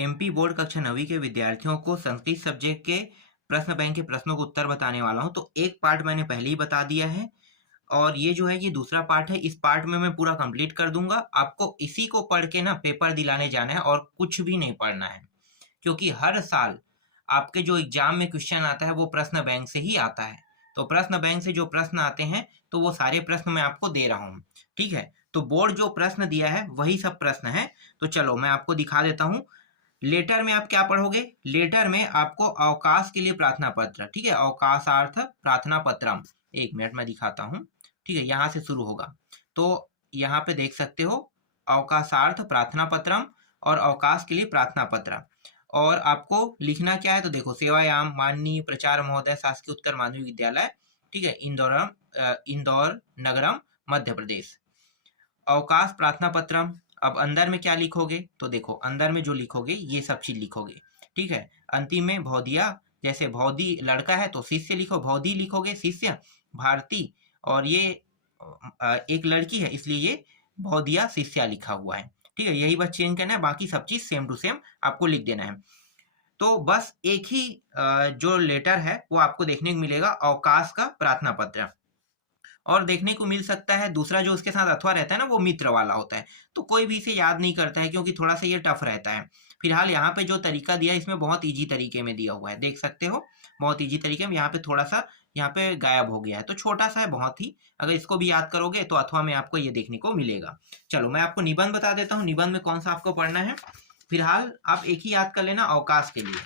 MP board कक्षा 9वीं के विद्यार्थियों को संस्कृत सब्जेक्ट के प्रश्न बैंक के प्रश्नों को उत्तर बताने वाला हूँ। तो एक पार्ट मैंने पहले ही बता दिया है और ये जो है ये दूसरा पार्ट है। इस पार्ट में मैं पूरा कंप्लीट कर दूंगा। आपको इसी को पढ़ के ना पेपर दिलाने जाना है और कुछ भी नहीं पढ़ना है, क्योंकि हर साल आपके जो एग्जाम में क्वेश्चन आता है वो प्रश्न बैंक से ही आता है। तो प्रश्न बैंक से जो प्रश्न आते हैं तो वो सारे प्रश्न मैं आपको दे रहा हूँ। ठीक है, तो बोर्ड जो प्रश्न दिया है वही सब प्रश्न है। तो चलो मैं आपको दिखा देता हूँ। लेटर में आप क्या पढ़ोगे? लेटर में आपको अवकाश के लिए प्रार्थना पत्र, ठीक है, अवकाशार्थ प्रार्थना पत्रम। एक मिनट में दिखाता हूँ। ठीक है, यहाँ से शुरू होगा। तो यहाँ पे देख सकते हो अवकाशार्थ प्रार्थना पत्रम और अवकाश के लिए प्रार्थना पत्र। और आपको लिखना क्या है? तो देखो, सेवायाम माननीय प्राचार्य महोदय शासकीय उत्तर माध्यमिक विद्यालय, ठीक है, इंदौर नगरम मध्य प्रदेश। अवकाश प्रार्थना पत्रम। अब अंदर में क्या लिखोगे? तो देखो, अंदर में जो लिखोगे ये सब चीज लिखोगे। ठीक है, अंतिम में भौदिया, जैसे भौदी लड़का है तो शिष्य लिखो, भौदी लिखोगे शिष्य, भारती। और ये एक लड़की है इसलिए ये भौदिया शिष्या लिखा हुआ है। ठीक है, यही बस चेंज करना है, बाकी सब चीज सेम टू सेम आपको लिख देना है। तो बस एक ही जो लेटर है वो आपको देखने को मिलेगा, अवकाश का प्रार्थना पत्र। और देखने को मिल सकता है दूसरा जो उसके साथ अथवा रहता है ना, वो मित्र वाला होता है। तो कोई भी इसे याद नहीं करता है क्योंकि थोड़ा सा ये टफ रहता है। फिलहाल यहाँ पे जो तरीका दिया है इसमें बहुत इजी तरीके में दिया हुआ है, देख सकते हो, बहुत इजी तरीके में। यहाँ पे थोड़ा सा यहाँ पे गायब हो गया है, तो छोटा सा है बहुत ही। अगर इसको भी याद करोगे तो अथवा में आपको ये देखने को मिलेगा। चलो मैं आपको निबंध बता देता हूँ, निबंध में कौन सा आपको पढ़ना है। फिलहाल आप एक ही याद कर लेना, अवकाश के लिए।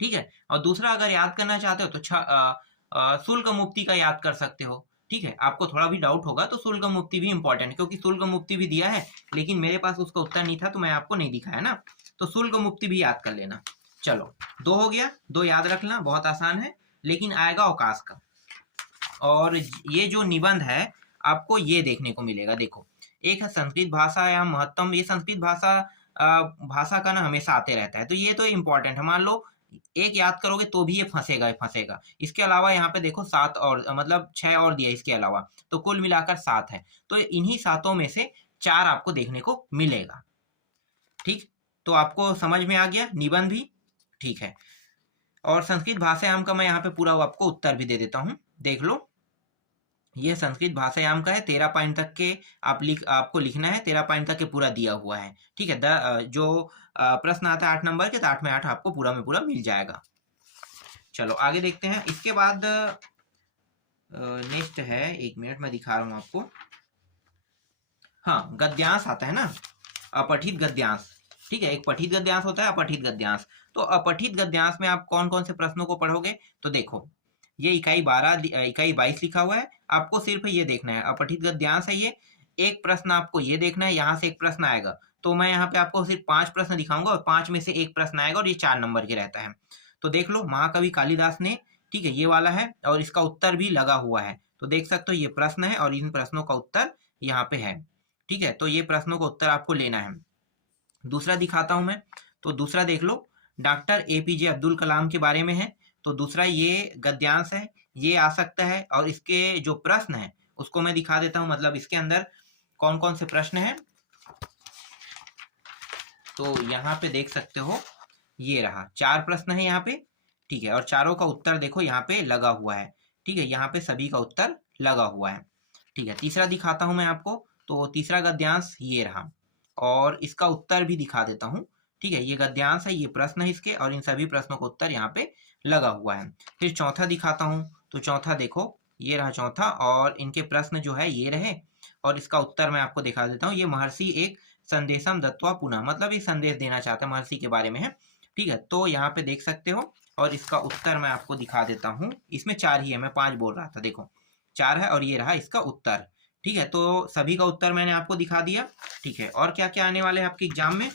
ठीक है, और दूसरा अगर याद करना चाहते हो तो शुल्क मुक्ति का याद कर सकते हो। ठीक है, आपको थोड़ा भी डाउट होगा तो शुल्क मुक्ति भी इंपॉर्टेंट है, क्योंकि शुल्क मुक्ति भी दिया है लेकिन मेरे पास उसका उत्तर नहीं था तो मैं आपको नहीं दिखाया ना। तो शुल्क मुक्ति भी याद कर लेना। चलो, दो हो गया, दो याद रखना, बहुत आसान है। लेकिन आएगा अवकाश का। और ये जो निबंध है आपको ये देखने को मिलेगा। देखो, एक है संस्कृत भाषा या महत्तम। ये संस्कृत भाषा का ना हमेशा आते रहता है, तो ये तो इम्पोर्टेंट है। मान लो एक याद करोगे तो भी ये फंसेगा ही फंसेगा। इसके अलावा यहाँ पे देखो 7 और मतलब 6 और दिया इसके अलावा, तो कुल मिलाकर 7 है। तो इन्हीं 7 में से 4 आपको देखने को मिलेगा। ठीक, तो आपको समझ में आ गया निबंध भी। ठीक है, और संस्कृत भाषायाम का मैं यहाँ पे पूरा आपको उत्तर भी दे देता हूँ, देख लो। ये संस्कृत भाषायाम का है, 13 पॉइंट तक के आपको लिखना है, 13 पॉइंट तक के पूरा दिया हुआ है। ठीक है, जो प्रश्न आता है 8 नंबर के, तो 8 में 8 आपको पूरा में पूरा मिल जाएगा। चलो आगे देखते हैं। इसके बाद नेक्स्ट है, एक मिनट में दिखा रहा हूँ आपको। हाँ, गद्यांश आता है ना, अपठित गद्यांश। ठीक है, एक पठित गद्यांश होता है, अपठित गद्यांश। तो अपठित गद्यांश में आप कौन कौन से प्रश्नों को पढ़ोगे? तो देखो, ये इकाई 12 इकाई 22 लिखा हुआ है। आपको सिर्फ ये देखना है, अपठित गद्यांश है ये। एक प्रश्न आपको ये देखना है, यहाँ से एक प्रश्न आएगा। तो मैं यहाँ पे आपको सिर्फ 5 प्रश्न दिखाऊंगा और 5 में से एक प्रश्न आएगा और ये 4 नंबर के रहता है। तो देख लो, महाकवि कालिदास ने, ठीक है, ये वाला है और इसका उत्तर भी लगा हुआ है। तो देख सकते हो ये प्रश्न है और इन प्रश्नों का उत्तर यहाँ पे है। ठीक है, तो ये प्रश्नों का उत्तर आपको लेना है। दूसरा दिखाता हूं मैं, तो दूसरा देख लो, डॉक्टर एपीजे अब्दुल कलाम के बारे में है। तो दूसरा ये गद्यांश है, ये आ सकता है। और इसके जो प्रश्न है उसको मैं दिखा देता हूं, मतलब इसके अंदर कौन कौन से प्रश्न हैं। तो यहाँ पे देख सकते हो, ये रहा 4 प्रश्न है यहाँ पे। ठीक है, और चारों का उत्तर देखो यहाँ पे लगा हुआ है। ठीक है, यहाँ पे सभी का उत्तर लगा हुआ है। ठीक है, तीसरा दिखाता हूं मैं आपको। तो तीसरा गद्यांश ये रहा और इसका उत्तर भी दिखा देता हूँ। ठीक है, ये गद्यांश है, ये प्रश्न है इसके, और इन सभी प्रश्नों का उत्तर यहाँ पे लगा हुआ है। फिर चौथा दिखाता हूँ। तो चौथा देखो, ये रहा चौथा, और इनके प्रश्न जो है ये रहे और इसका उत्तर मैं आपको दिखा देता हूँ। ये महर्षि एक संदेशम दत्वा पुनः, मतलब ये संदेश देना चाहता है, महर्षि के बारे में है। ठीक है, तो यहाँ पे देख सकते हो और इसका उत्तर मैं आपको दिखा देता हूँ। इसमें 4 ही है, मैं 5 बोल रहा था, देखो 4 है और ये रहा इसका उत्तर। ठीक है, तो सभी का उत्तर मैंने आपको दिखा दिया। ठीक है, और क्या क्या आने वाले हैं आपके एग्जाम में,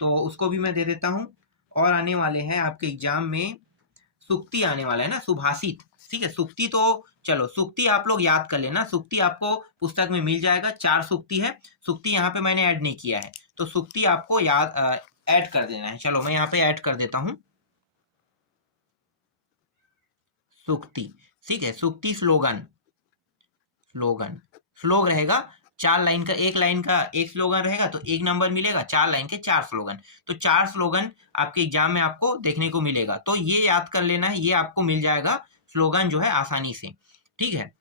तो उसको भी मैं दे देता हूँ। और आने वाले हैं आपके एग्जाम में सुक्ति आने वाला है ना, सुभाषित। ठीक है, सुक्ति तो चलो, सुक्ति आप लोग याद कर लेना, सुक्ति आपको पुस्तक में मिल जाएगा। 4 सुक्ति है, सुक्ति यहाँ पे मैंने ऐड नहीं किया है, तो सुक्ति आपको याद ऐड कर देना है। चलो मैं यहाँ पे ऐड कर देता हूँ सुक्ति। ठीक है, सुक्ति स्लोगन, स्लोग रहेगा 4 लाइन का, एक लाइन का एक स्लोगन रहेगा तो 1 नंबर मिलेगा, 4 लाइन के 4 स्लोगन, तो 4 स्लोगन आपके एग्जाम में आपको देखने को मिलेगा। तो ये याद कर लेना है, ये आपको मिल जाएगा स्लोगन जो है आसानी से, ठीक है।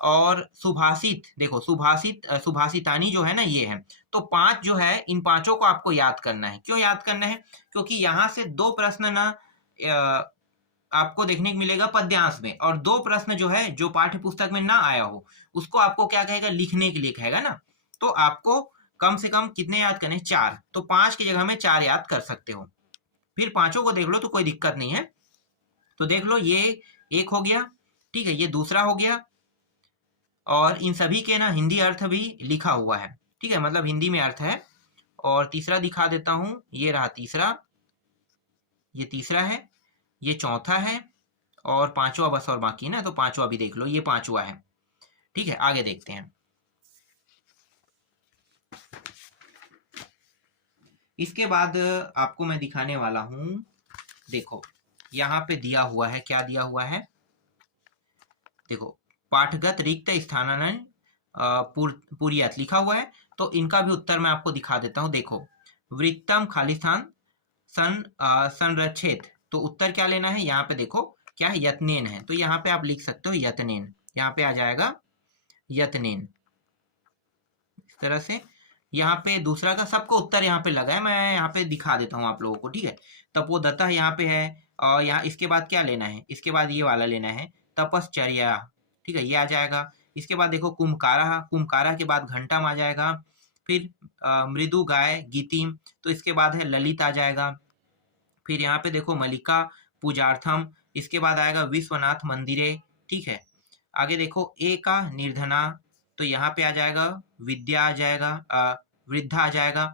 और सुभाषित, देखो सुभाषित सुभाषितानी जो है ना ये है, तो 5 जो है इन पांचों को आपको याद करना है। क्यों याद करना है? क्योंकि यहाँ से 2 प्रश्न ना आपको देखने को मिलेगा पद्यांश में, और 2 प्रश्न जो है जो पाठ्य पुस्तक में ना आया हो उसको आपको क्या कहेगा, लिखने के लिए कहेगा ना। तो आपको कम से कम कितने याद करने? 4। तो 5 की जगह में 4 याद कर सकते हो। फिर पांचों को देख लो तो कोई दिक्कत नहीं है। तो देख लो ये एक हो गया, ठीक है, ये दूसरा हो गया, और इन सभी के ना हिंदी अर्थ भी लिखा हुआ है, ठीक है, मतलब हिंदी में अर्थ है। और तीसरा दिखा देता हूं, ये रहा तीसरा, ये तीसरा है, ये चौथा है, और पांचवा बस और बाकी ना, तो पांचवा भी देख लो, ये पांचवा है, ठीक है। आगे देखते हैं। इसके बाद आपको मैं दिखाने वाला हूं, देखो यहाँ पे दिया हुआ है, क्या दिया हुआ है, देखो पाठगत रिक्त स्थानानयन पुरियत लिखा हुआ है। तो इनका भी उत्तर मैं आपको दिखा देता हूं। देखो वृत्तम खाली स्थान संरक्षित, तो उत्तर क्या लेना है, यहाँ पे देखो क्या है, यत्नेन है, तो यहाँ पे आप लिख सकते हो यत्नेन, यहाँ पे आ जाएगा यत्नेन, इस तरह से। यहाँ पे दूसरा का सबको उत्तर यहाँ पे लगा है, मैं यहाँ पे दिखा देता हूँ आप लोगों को, ठीक है। तपोदत्ता यहाँ पे है, और यहाँ इसके बाद क्या लेना है, इसके बाद ये वाला लेना है तपश्चर्या, ठीक है, ये आ जाएगा। इसके बाद देखो कुम्भकारा, कुम्भकारा के बाद घंटम आ जाएगा। फिर मृदु गाय गीतिम, तो इसके बाद है ललित आ जाएगा। फिर यहाँ पे देखो मलिका पूजार्थम, इसके बाद आएगा विश्वनाथ मंदिरे, ठीक है। आगे देखो ए का निर्धना, तो यहाँ पे आ जाएगा विद्या आ जाएगा, वृद्धा आ जाएगा।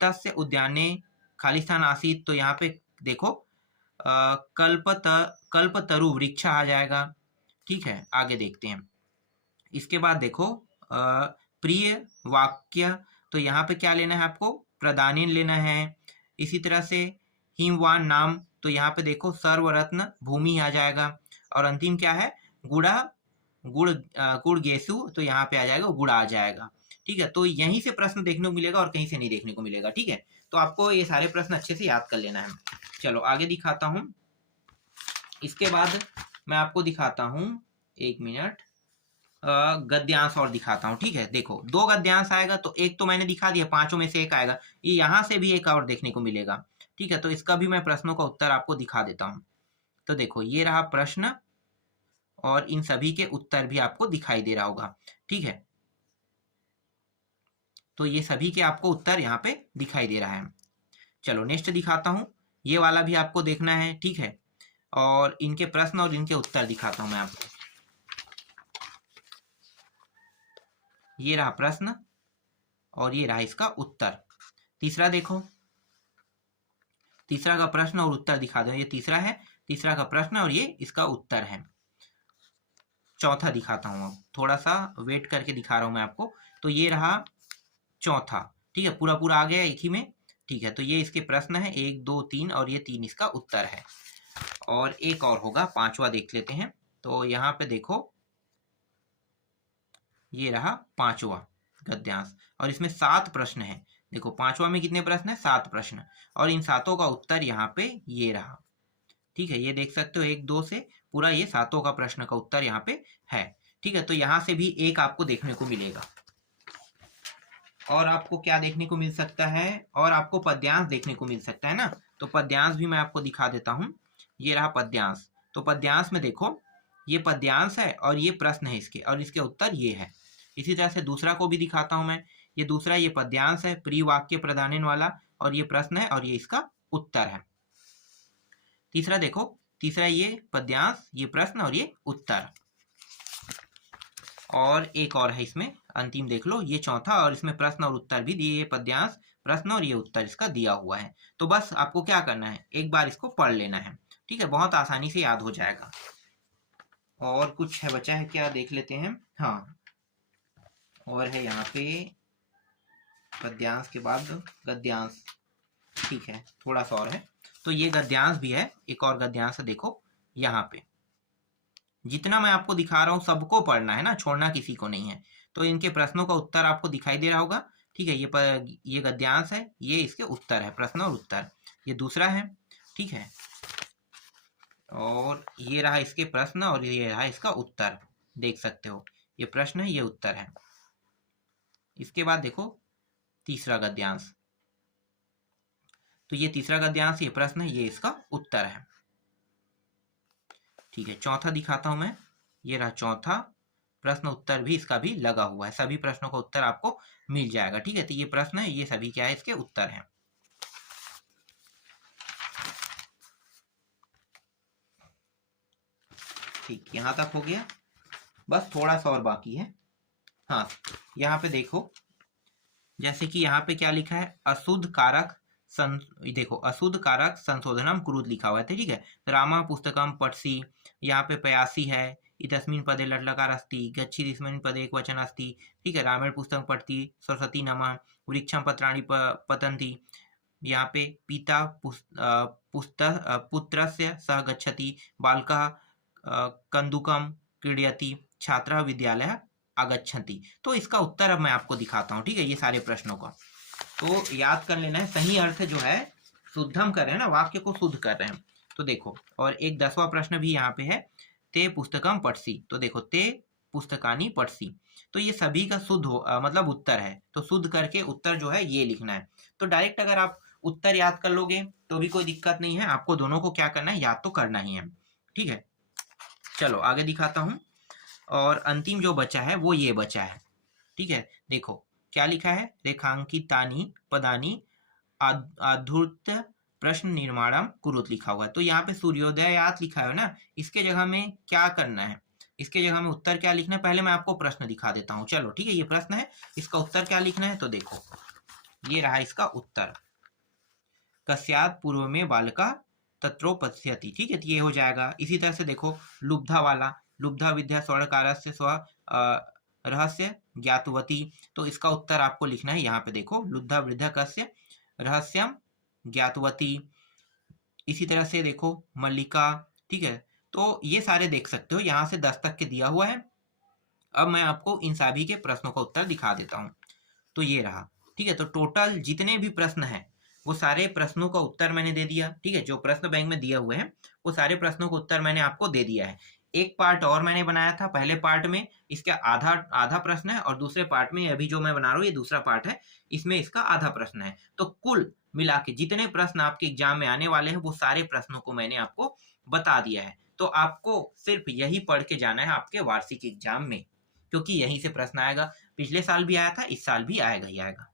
तस्य उद्याने खालिस्तान आसित, तो यहाँ पे देखो कल्पतरु वृक्ष आ जाएगा, ठीक है। आगे देखते हैं। इसके बाद देखो प्रिय वाक्य, तो यहाँ पे क्या लेना है आपको, प्रदानिन लेना है। इसी तरह से हिमवान नाम, तो यहाँ पे देखो सर्वरत्न भूमि आ जाएगा। और अंतिम क्या है, गुड़ा गुड़ गेसु, तो यहाँ पे आ जाएगा गुड़ा आ जाएगा, ठीक है। तो यहीं से प्रश्न देखने को मिलेगा और कहीं से नहीं देखने को मिलेगा, ठीक है। तो आपको ये सारे प्रश्न अच्छे से याद कर लेना है। चलो आगे दिखाता हूँ। इसके बाद मैं आपको दिखाता हूँ, 1 मिनट, गद्यांश और दिखाता हूँ, ठीक है। देखो 2 गद्यांश आएगा, तो एक तो मैंने दिखा दिया, पांचों में से एक आएगा, ये यहाँ से भी एक और देखने को मिलेगा, ठीक है। तो इसका भी मैं प्रश्नों का उत्तर आपको दिखा देता हूँ। तो देखो ये रहा प्रश्न, और इन सभी के उत्तर भी आपको दिखाई दे रहा होगा, ठीक है। तो ये सभी के आपको उत्तर यहाँ पे दिखाई दे रहा है। चलो नेक्स्ट दिखाता हूँ, ये वाला भी आपको देखना है, ठीक है। और इनके प्रश्न और इनके उत्तर दिखाता हूँ मैं आपको। ये रहा प्रश्न और ये रहा इसका उत्तर। तीसरा देखो, तीसरा का प्रश्न और उत्तर दिखा दो, ये तीसरा है, तीसरा का प्रश्न और ये इसका उत्तर है। चौथा दिखाता हूँ, अब थोड़ा सा वेट करके दिखा रहा हूँ मैं आपको। तो ये रहा चौथा, ठीक है, पूरा पूरा आ गया एक ही में, ठीक है। तो ये इसके प्रश्न है 1 2 3, और ये 3 इसका उत्तर है। और एक और होगा, पांचवा देख लेते हैं। तो यहाँ पे देखो ये रहा पांचवा गद्यांश, और इसमें 7 प्रश्न है। देखो पांचवा में कितने प्रश्न है, 7 प्रश्न, और इन 7 का उत्तर यहाँ पे ये रहा, ठीक है। ये देख सकते हो 1 2 से पूरा ये 7 का प्रश्न का उत्तर यहाँ पे है, ठीक है। तो यहाँ से भी एक आपको देखने को मिलेगा। और आपको क्या देखने को मिल सकता है, और आपको पद्यांश देखने को मिल सकता है ना। तो पद्यांश भी मैं आपको दिखा देता हूँ। ये रहा पद्यांश। तो पद्यांश में देखो ये पद्यांश है और ये प्रश्न है इसके, और इसके उत्तर ये है। इसी तरह से दूसरा को भी दिखाता हूँ मैं। ये दूसरा, ये पद्यांश है प्रिय वाक्य प्रदान वाला, और ये प्रश्न है और ये इसका उत्तर है। तीसरा देखो, तीसरा ये पद्यांश, ये प्रश्न और ये उत्तर। और एक और है इसमें, अंतिम देख लो, ये चौथा, और इसमें प्रश्न और उत्तर भी दिए, पद्यांश प्रश्न और ये उत्तर इसका दिया हुआ है। तो बस आपको क्या करना है, एक बार इसको पढ़ लेना है, ठीक है, बहुत आसानी से याद हो जाएगा। और कुछ है बचा है क्या, देख लेते हैं। हाँ, और है यहाँ पे पद्यांश के बाद गद्यांश, ठीक है, थोड़ा सा और है। तो ये गद्यांश भी है, एक और गद्यांश है, देखो यहाँ पे जितना मैं आपको दिखा रहा हूँ सबको पढ़ना है ना, छोड़ना किसी को नहीं है। तो इनके प्रश्नों का उत्तर आपको दिखाई दे रहा होगा। ठीक है, ये गद्यांश है, ये इसके उत्तर है, प्रश्न और उत्तर। ये दूसरा है। ठीक है, और ये रहा इसके प्रश्न और ये रहा इसका उत्तर। देख सकते हो, ये प्रश्न है, ये उत्तर है। इसके बाद देखो तीसरा गद्यांश। तो ये तीसरा गद्यांश, ये प्रश्न है, ये इसका उत्तर है। ठीक है, चौथा दिखाता हूं मैं। ये रहा चौथा, प्रश्न उत्तर भी इसका भी लगा हुआ है, सभी प्रश्नों का उत्तर आपको मिल जाएगा। ठीक है, तो ये प्रश्न है, ये सभी क्या है, इसके उत्तर हैं। ठीक, यहां तक हो गया, बस थोड़ा सा और बाकी है। हाँ, यहाँ पे देखो, जैसे कि यहाँ पे क्या लिखा है, अशुद्ध कारक देखो अशुद्ध कारक संशोधनम कुरुत लिखा हुआ है। ठीक है, रामा पुस्तकम पठसी, यहाँ पे 85 है। इतस्मिन् पदे लट्लकार अस्ति, गच्छति इस्मिन् पदे एकवचन अस्ति। ठीक है, रामायण पुस्तक पठति, सरस्वती नमः, वृक्षम पत्राणि पतन्ति। यहाँ पे पिता पुत्रस्य सह गच्छति, बालकः कंदुकम क्रीडयति, छात्रः विद्यालयः आगच्छन्ति। तो इसका उत्तर अब मैं आपको दिखाता हूँ। ठीक है, ये सारे प्रश्नों का तो याद कर लेना है। सही अर्थ जो है, शुद्धम कर रहे हैं ना, वाक्य को शुद्ध कर रहे हैं। तो देखो, और एक 10वां प्रश्न भी यहाँ पे है, ते पुस्तकम पठसी। तो देखो, ते पुस्तकानि पठसी, तो ये सभी का शुद्ध मतलब उत्तर है। तो शुद्ध करके उत्तर जो है ये लिखना है। तो डायरेक्ट अगर आप उत्तर याद कर लोगे तो भी कोई दिक्कत नहीं है, आपको दोनों को क्या करना है, याद तो करना ही है। ठीक है, चलो आगे दिखाता हूँ। और अंतिम जो बचा है वो ये बचा है। ठीक है, देखो क्या लिखा है, रेखांकितानि पदानि आधूर्त प्रश्न निर्माणम कुरुत लिखा हुआ है। तो यहाँ पे सूर्योदयात लिखा है ना, इसके जगह में क्या करना है, इसके जगह में उत्तर क्या लिखना है, पहले मैं आपको प्रश्न दिखा देता हूँ। चलो ठीक है, ये प्रश्न है, इसका उत्तर क्या लिखना है। तो देखो, ये रहा इसका उत्तर, कस्यात् पूर्व में बालका तत्रोपस्यति। ठीक है, तो ये हो जाएगा। इसी तरह से देखो, लुब्धा वाला, लुब्धा विद्या स्वर्णकारस्य स्व रहस्य ज्ञातवती। तो इसका उत्तर आपको लिखना है यहाँ पे। देखो, लुब्धा वृद्धा कस्य रहस्यम ज्ञातवती। इसी तरह से देखो, मल्लिका। ठीक है, तो ये सारे देख सकते हो, यहाँ से 10 तक के दिया हुआ है। अब मैं आपको इन सभी के प्रश्नों का उत्तर दिखा देता हूँ। तो ये रहा। ठीक है, तो टोटल जितने भी प्रश्न हैं वो सारे प्रश्नों का उत्तर मैंने दे दिया। ठीक है, जो प्रश्न बैंक में दिए हुए हैं वो सारे प्रश्नों का उत्तर मैंने आपको दे दिया है। एक पार्ट और मैंने बनाया था, पहले पार्ट में इसका आधा प्रश्न है, और दूसरे पार्ट में अभी जो मैं बना रहा हूँ ये दूसरा पार्ट है, इसमें इसका आधा प्रश्न है। तो कुल मिला के जितने प्रश्न आपके एग्जाम में आने वाले हैं वो सारे प्रश्नों को मैंने आपको बता दिया है। तो आपको सिर्फ यही पढ़ के जाना है आपके वार्षिक एग्जाम में, क्योंकि यहीं से प्रश्न आएगा। पिछले साल भी आया था, इस साल भी आएगा ही आएगा।